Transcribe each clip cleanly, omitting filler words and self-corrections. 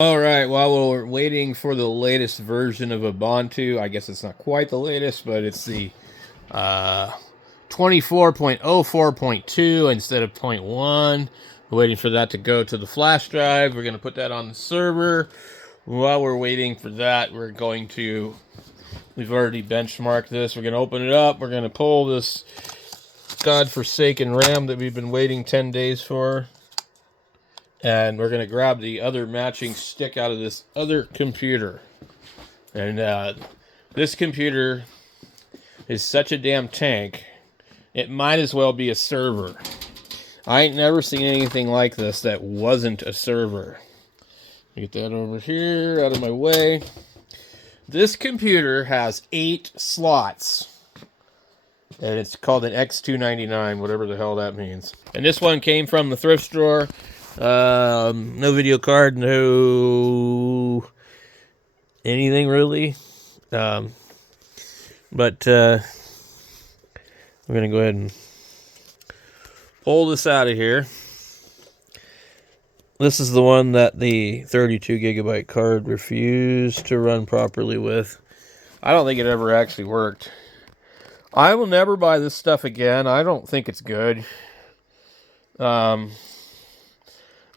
All right, while we're waiting for the latest version of Ubuntu, I guess it's not quite the latest, but it's the 24.04.2 instead of 0.1. We're waiting for that to go to the flash drive. We're going to put that on the server. While we're waiting for that, we've already benchmarked this. We're going to open it up. We're going to pull this godforsaken RAM that we've been waiting 10 days for. And we're going to grab the other matching stick out of this other computer. And this computer is such a damn tank, it might as well be a server. I ain't never seen anything like this that wasn't a server. Get that over here, out of my way. This computer has 8 slots. And it's called an X299, whatever the hell that means. And this one came from the thrift store. No video card, no anything really. But we're going to go ahead and pull this out of here. This is the one that the 32 gigabyte card refused to run properly with. I don't think it ever actually worked. I will never buy this stuff again. I don't think it's good.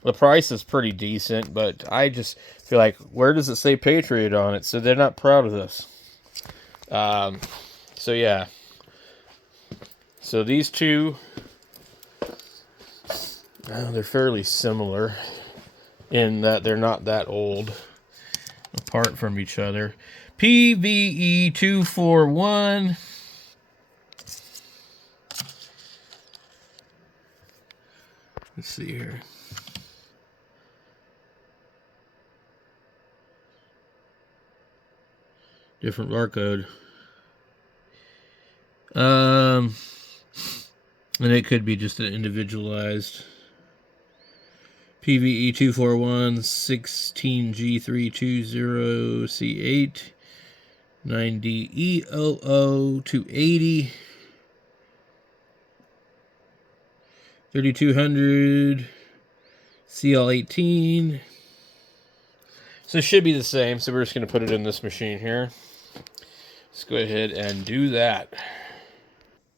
The price is pretty decent, but I just feel like, where does it say Patriot on it? So they're not proud of this. So yeah. So these two, they're fairly similar in that they're not that old apart from each other. PVE241. Let's see here. Different barcode. And it could be just an individualized. PVE 241 16G320C8 9DEOO 280 3200 CL18. So it should be the same. So we're just going to put it in this machine here. Let's go ahead and do that.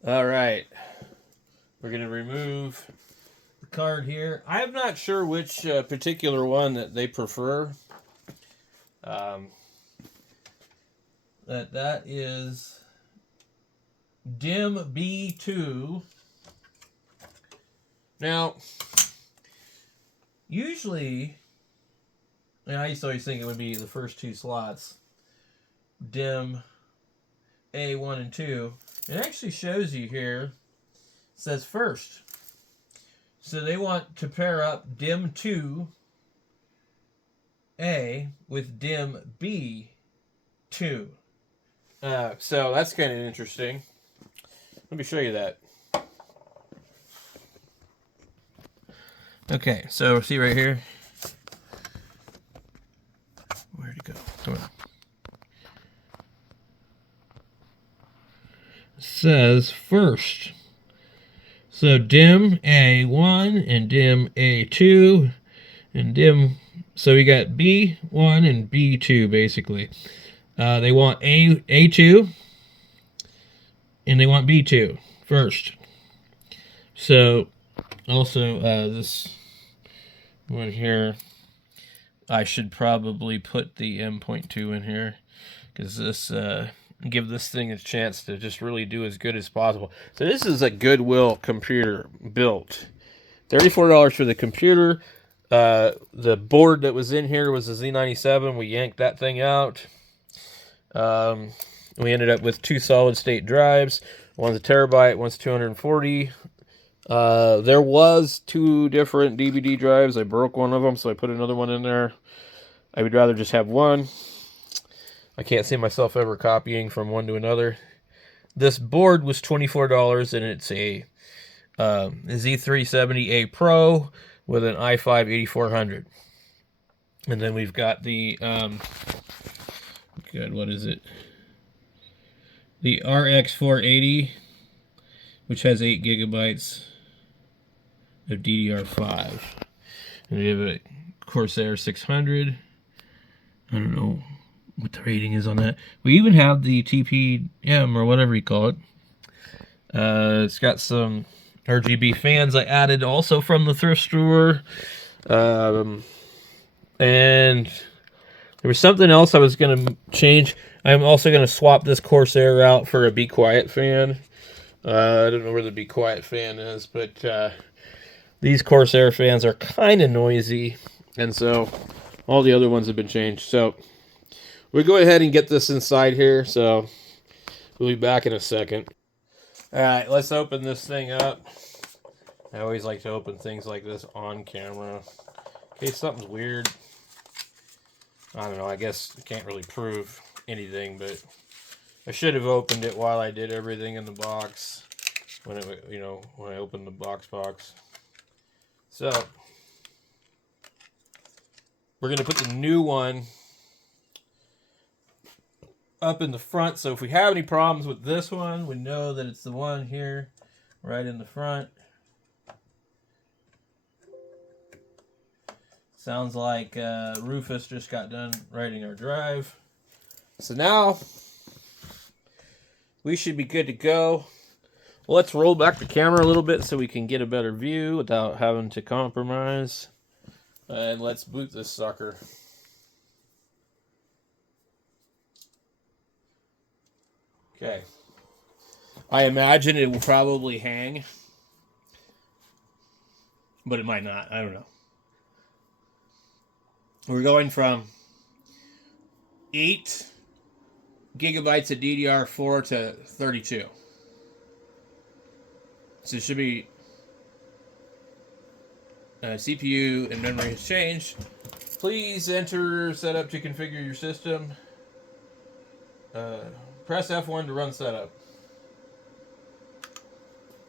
All right. We're going to remove the card here. I'm not sure which particular one that they prefer. That is DIM B2. Now, usually, I used to always think it would be the first 2 slots, DIM A1 and 2. It actually shows you here, it says first. So they want to pair up DIM 2A with DIM B2. So that's kind of interesting. Let me show you that. Okay, so see right here. Where'd it go? Come on. It says first. So DIM A1 and DIM A2 and DIM. So we got B1 and B2 basically. They want A2 and they want B2 first. So also this one here, I should probably put the M.2 in here because this give this thing a chance to just really do as good as possible. So this is a Goodwill computer built. $34 for the computer. The board that was in here was a Z97. We yanked that thing out. We ended up with 2 solid state drives. One's a terabyte, one's 240. There was 2 different DVD drives. I broke one of them, so I put another one in there. I would rather just have one. I can't see myself ever copying from one to another. This board was $24, and it's a Z370A Pro with an i5 8400. And then we've got the what is it? The RX 480, which has 8 gigabytes of ddr4. And we have a Corsair 600. I don't know what the rating is on that. We even have the TPM or whatever you call it. It's got some RGB fans I added also from the thrift store. And there was something else I was going to change. I'm also going to swap this Corsair out for a Be Quiet fan. I don't know where the Be Quiet fan is, but these Corsair fans are kind of noisy. And so all the other ones have been changed. So we'll go ahead and get this inside here. So we'll be back in a second. All right, let's open this thing up. I always like to open things like this on camera. In case something's weird. I don't know, I guess I can't really prove anything, but I should have opened it while I did everything in the box. When it, you know, when I opened the box. So, we're going to put the new one up in the front. So if we have any problems with this one, we know that it's the one here right in the front. Sounds like Rufus just got done writing our drive. So now we should be good to go. Let's roll back the camera a little bit so we can get a better view without having to compromise. And let's boot this sucker. Okay. I imagine it will probably hang, but it might not. I don't know. We're going from 8 gigabytes of ddr4 to 32. So it should be CPU and memory has changed. Please enter setup to configure your system. Press F1 to run setup.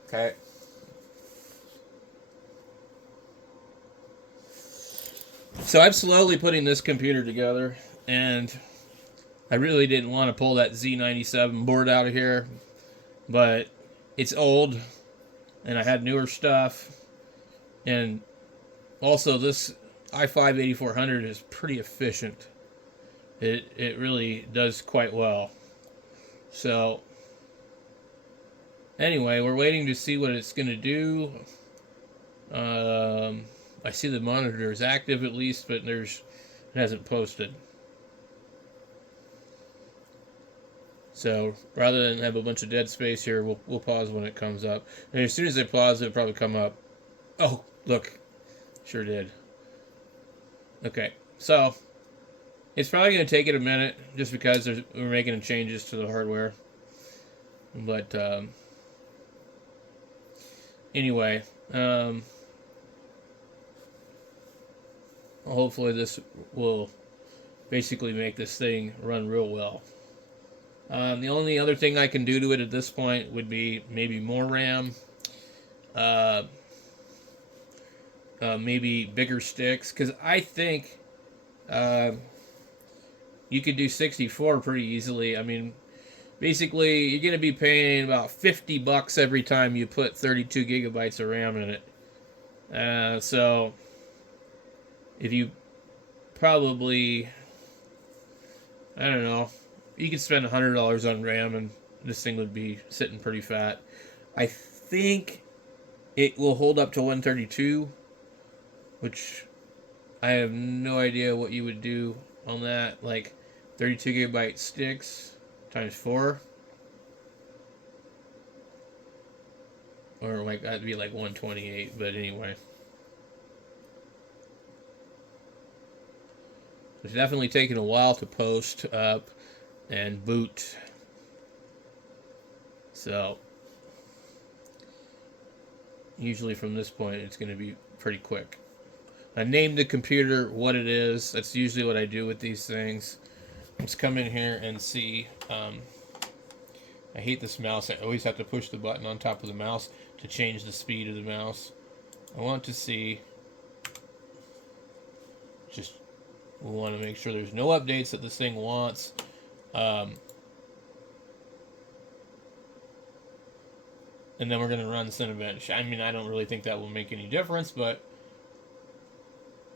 Okay. So I'm slowly putting this computer together, and I really didn't want to pull that Z97 board out of here, but it's old, and I had newer stuff, and also this i5-8400 is pretty efficient. It really does quite well. So anyway, we're waiting to see what it's going to do. I see the monitor is active at least, but it hasn't posted. So rather than have a bunch of dead space here, we'll pause when it comes up. And as soon as I pause, it'll probably come up. Oh, look, sure did. Okay, so it's probably going to take it a minute just because we're making changes to the hardware. But anyway, hopefully this will basically make this thing run real well. The only other thing I can do to it at this point would be maybe more RAM, maybe bigger sticks, because I think you could do 64 pretty easily. I mean, basically, you're going to be paying about $50 every time you put 32 gigabytes of RAM in it. So, if you probably, I don't know, you could spend $100 on RAM and this thing would be sitting pretty fat. I think it will hold up to 132, which I have no idea what you would do on that. Like 32 gigabyte sticks times 4. Or like that'd be like 128, but anyway. It's definitely taken a while to post up and boot. So usually from this point it's going to be pretty quick. I named the computer what it is. That's usually what I do with these things. Let's come in here and see. I hate this mouse. I always have to push the button on top of the mouse to change the speed of the mouse. I want to see. Just we want to make sure there's no updates that this thing wants. And then we're going to run Cinebench. I mean, I don't really think that will make any difference, but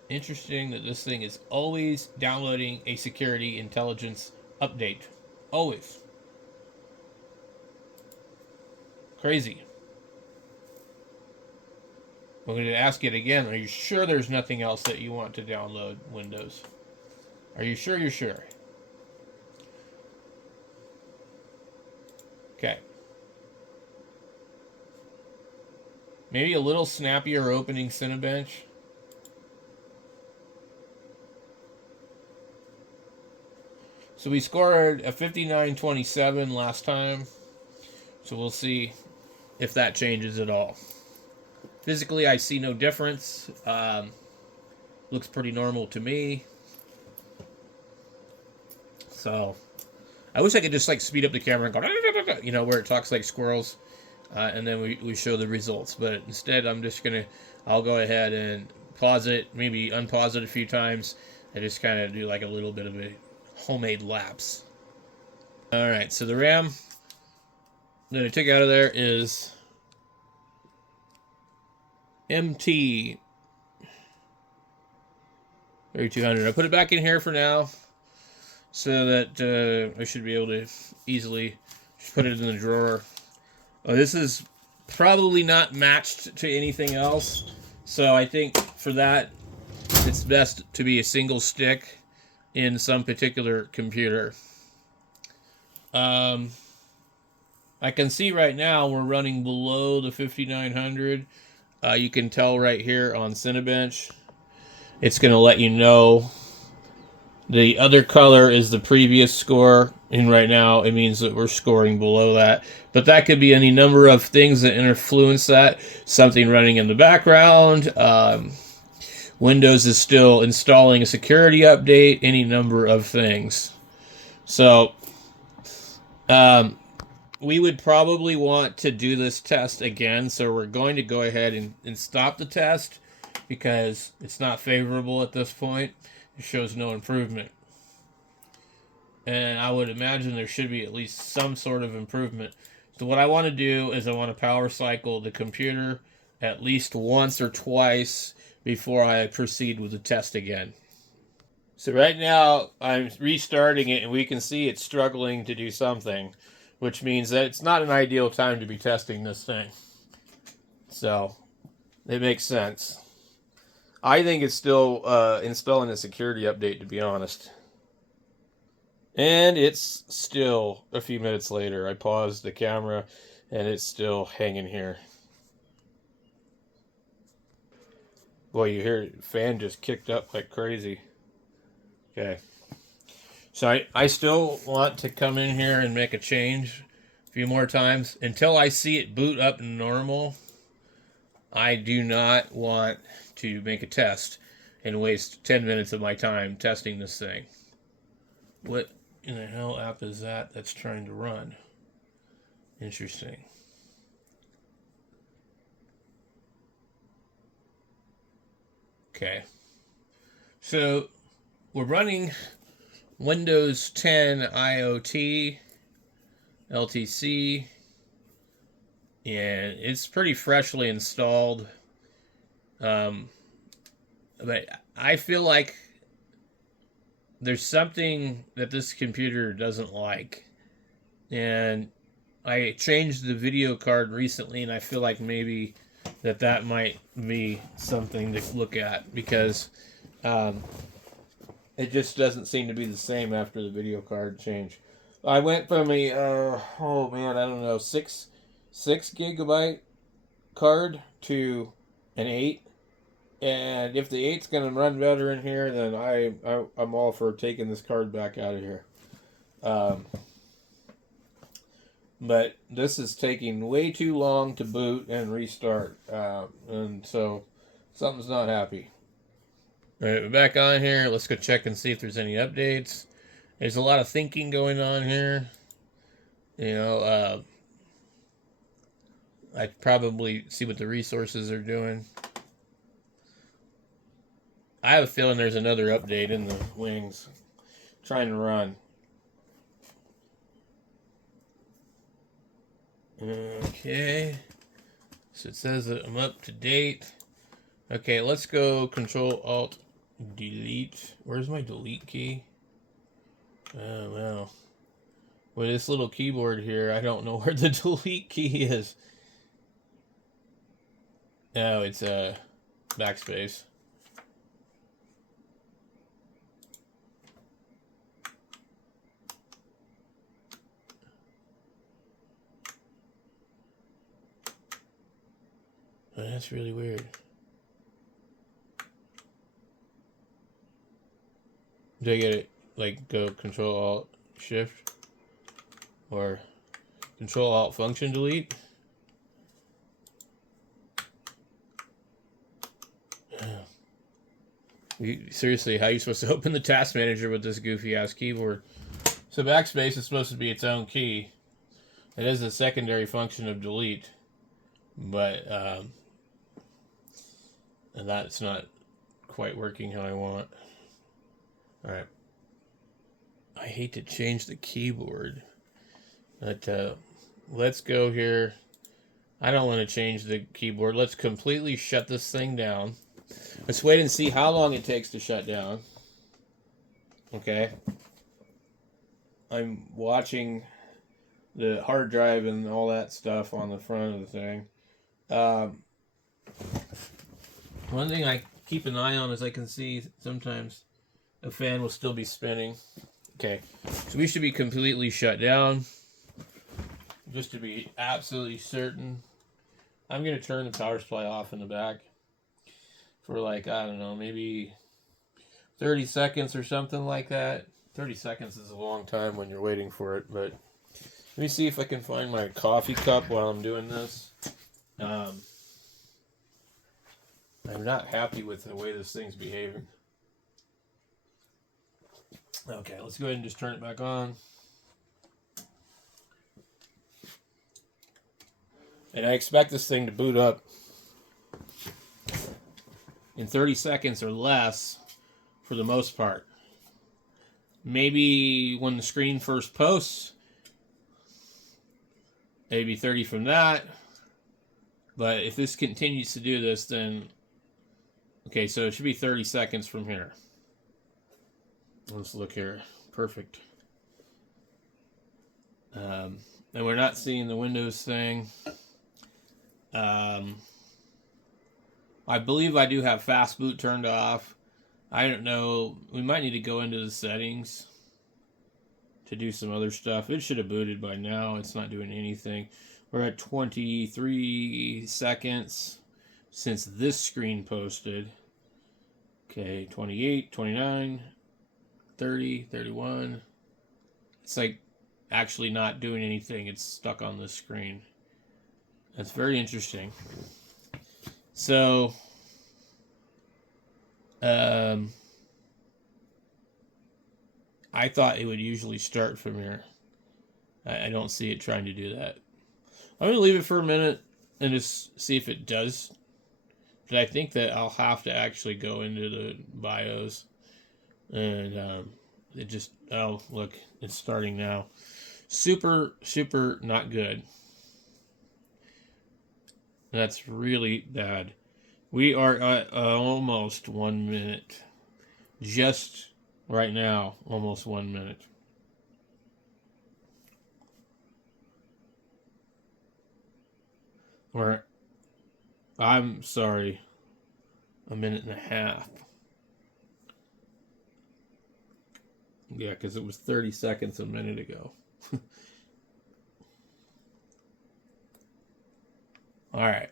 Interesting that this thing is always downloading a security intelligence update. Always. Crazy. I'm going to ask it again. Are you sure there's nothing else that you want to download Windows? Are you sure you're sure? Okay. Maybe a little snappier opening Cinebench. So we scored a 59.27 last time. So we'll see if that changes at all. Physically, I see no difference. Looks pretty normal to me. So I wish I could just like speed up the camera and go, you know, where it talks like squirrels. And then we show the results. But instead, I'll go ahead and pause it, maybe unpause it a few times, and just kind of do like a little bit of a homemade lapse. All right, so the RAM that I took out of there is MT 3200. I put it back in here for now so that I should be able to easily just put it in the drawer. Oh, this is probably not matched to anything else, so I think for that it's best to be a single stick in some particular computer. I can see right now we're running below the 5900. You can tell right here on Cinebench. It's going to let you know the other color is the previous score, and right now it means that we're scoring below that. But that could be any number of things that influence that. Something running in the background. Windows is still installing a security update. Any number of things. So, we would probably want to do this test again. So we're going to go ahead and stop the test because it's not favorable at this point. It shows no improvement. And I would imagine there should be at least some sort of improvement. So what I want to do is I want to power cycle the computer at least once or twice before I proceed with the test again. So right now I'm restarting it and we can see it's struggling to do something, which means that it's not an ideal time to be testing this thing. So it makes sense. I think it's still installing a security update, to be honest. And it's still a few minutes later. I paused the camera and it's still hanging here. Boy, you hear the fan just kicked up like crazy. Okay. So I still want to come in here and make a change a few more times. Until I see it boot up normal, I do not want to make a test and waste 10 minutes of my time testing this thing. What in the hell app is that that's trying to run? Interesting. Okay. So we're running Windows 10 IoT LTC, and it's pretty freshly installed. But I feel like there's something that this computer doesn't like. And I changed the video card recently, and I feel like maybe that might be something to look at because it just doesn't seem to be the same after the video card change. I went from a I don't know, 6 gigabyte card to an 8, and if the 8's gonna run better in here, then I'm all for taking this card back out of here. But this is taking way too long to boot and restart, and so something's not happy. All right, we're back on here. Let's go check and see if there's any updates. There's a lot of thinking going on here. You know, I probably see what the resources are doing. I have a feeling there's another update in the wings trying to run. Okay. So it says that I'm up to date. Okay, let's go Control Alt delete. Where's my delete key? Oh, wow. With this little keyboard here, I don't know where the delete key is. Oh, it's a backspace. Oh, that's really weird. Did I get it? Like go Control Alt Shift or Control Alt Function Delete? Seriously, how are you supposed to open the task manager with this goofy ass keyboard? So backspace is supposed to be its own key. It is a secondary function of delete, but and that's not quite working how I want. All right. I hate to change the keyboard, but let's go here. I don't want to change the keyboard. Let's completely shut this thing down. Let's wait and see how long it takes to shut down. Okay. I'm watching the hard drive and all that stuff on the front of the thing. One thing I keep an eye on is I can see sometimes a fan will still be spinning. Okay, so we should be completely shut down. Just to be absolutely certain. I'm going to turn the power supply off in the back for like, I don't know, maybe 30 seconds or something like that. 30 seconds is a long time when you're waiting for it, but let me see if I can find my coffee cup while I'm doing this. I'm not happy with the way this thing's behaving. Okay, let's go ahead and just turn it back on. And I expect this thing to boot up in 30 seconds or less for the most part. Maybe when the screen first posts, maybe 30 from that. But if this continues to do this, then... Okay, so it should be 30 seconds from here. Let's look here. Perfect. And we're not seeing the Windows thing. I believe I do have fast boot turned off. I don't know. We might need to go into the settings to do some other stuff. It should have booted by now. It's not doing anything. We're at 23 seconds since this screen posted. Okay, 28, 29, 30, 31. It's like actually not doing anything. It's stuck on this screen. That's very interesting. So, I thought it would usually start from here. I don't see it trying to do that. I'm going to leave it for a minute and just see if it does. But I think that I'll have to actually go into the BIOS. And it just... Oh, look. It's starting now. Super, super not good. That's really bad. We are at almost 1 minute. Just right now, almost 1 minute. Or, I'm sorry, 1.5 minutes. Yeah, because it was 30 seconds a minute ago. All right.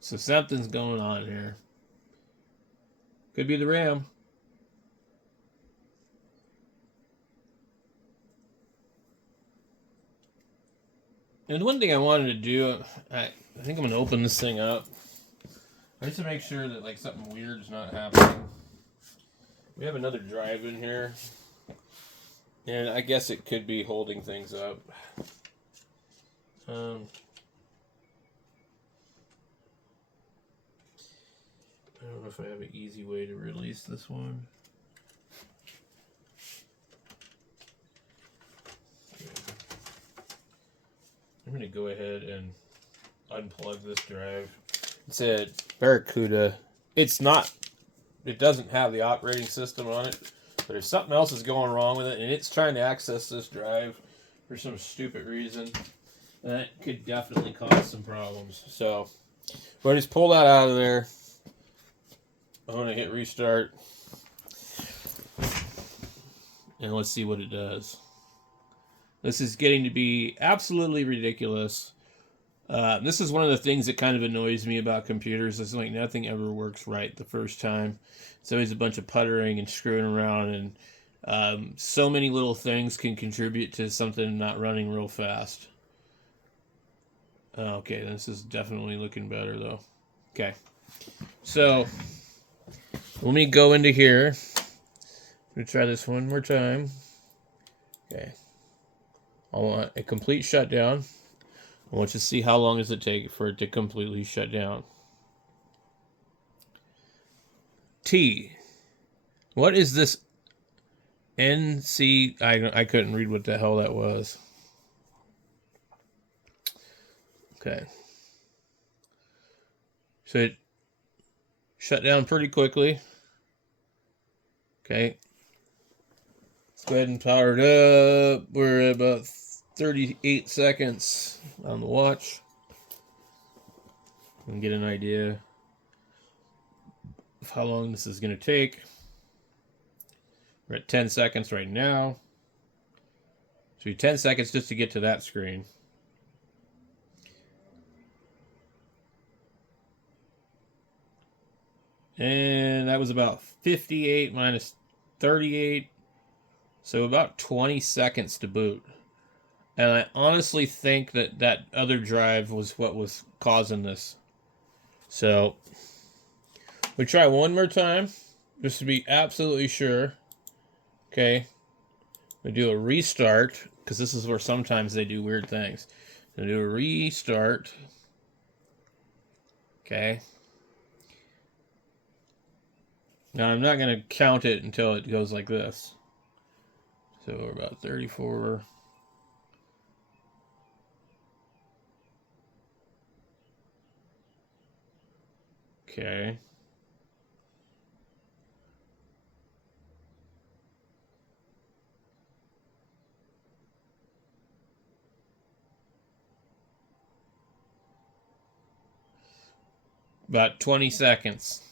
So something's going on here. Could be the RAM. And one thing I wanted to do, I think I'm going to open this thing up. Just to make sure that like something weird is not happening. We have another drive in here. And I guess it could be holding things up. I don't know if I have an easy way to release this one. I'm going to go ahead and unplug this drive. It's a Barracuda. It doesn't have the operating system on it, but if something else is going wrong with it and it's trying to access this drive for some stupid reason, that could definitely cause some problems. So, but I just pull that out of there. I'm going to hit restart. And let's see what it does. This is getting to be absolutely ridiculous. This is one of the things that kind of annoys me about computers. It's like nothing ever works right the first time. It's always a bunch of puttering and screwing around, and so many little things can contribute to something not running real fast. Okay, this is definitely looking better though. Okay, so let me go into here. Let me try this one more time. Okay, I want a complete shutdown. I want you to see how long does it take for it to completely shut down. T. What is this NC? I couldn't read what the hell that was. Okay. So it shut down pretty quickly. Okay. Let's go ahead and power it up. We're at about 38 seconds on the watch. And get an idea of how long this is going to take. We're at 10 seconds right now. So 10 seconds just to get to that screen. And that was about 58 minus 38. So about 20 seconds to boot. And I honestly think that that other drive was what was causing this. So we try one more time, just to be absolutely sure. Okay. We do a restart, because this is where sometimes they do weird things. We do a restart. Okay. Now I'm not going to count it until it goes like this. So we're about 34. Okay. About 20 seconds.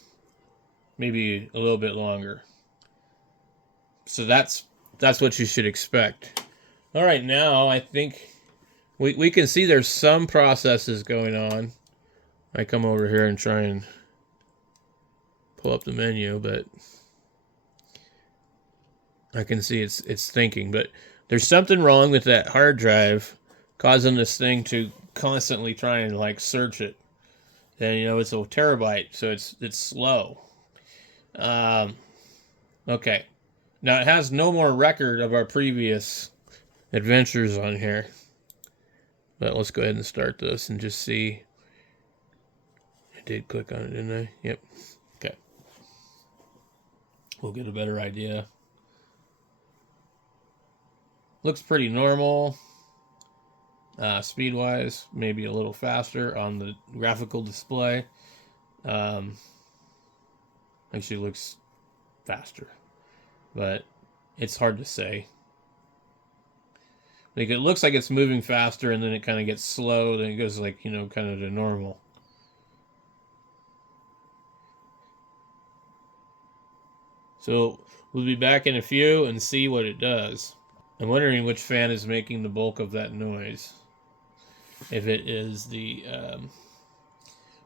Maybe a little bit longer. So that's what you should expect. All right, now I think we can see there's some processes going on. I come over here and try and pull up the menu, but I can see it's thinking. But there's something wrong with that hard drive, causing this thing to constantly try and like search it. And you know it's a terabyte, so it's slow. Okay. Now it has no more record of our previous adventures on here. But let's go ahead and start this and just see. I did click on it, didn't I? Yep. Okay. We'll get a better idea. Looks pretty normal. Speed-wise, maybe a little faster on the graphical display. Actually looks faster. But it's hard to say. Like it looks like it's moving faster, and then it kind of gets slow, then it goes like, you know, kind of to normal. So we'll be back in a few and see what it does. I'm wondering which fan is making the bulk of that noise. If it is the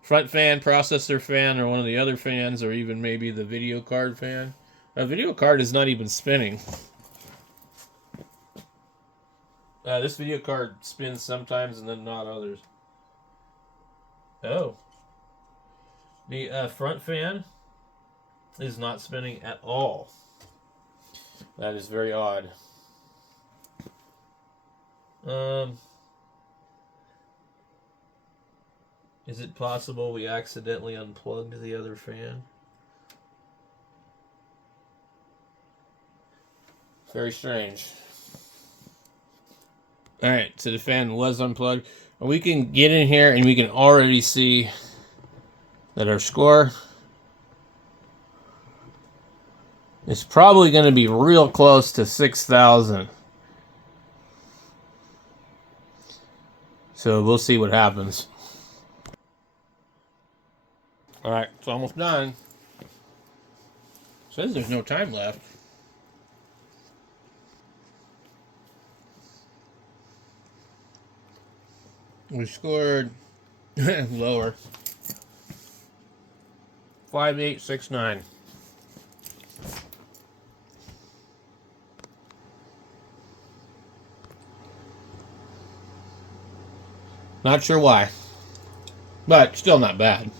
front fan, processor fan, or one of the other fans, or even maybe the video card fan. A video card is not even spinning. This video card spins sometimes and then not others. Oh. The front fan is not spinning at all. That is very odd. Is it possible we accidentally unplugged the other fan? Very strange. Alright, so the fan was unplugged. We can get in here and we can already see that our score is probably going to be real close to 6,000. So we'll see what happens. All right, it's almost done. Says there's no time left. We scored lower. 5869. Not sure why, but still not bad.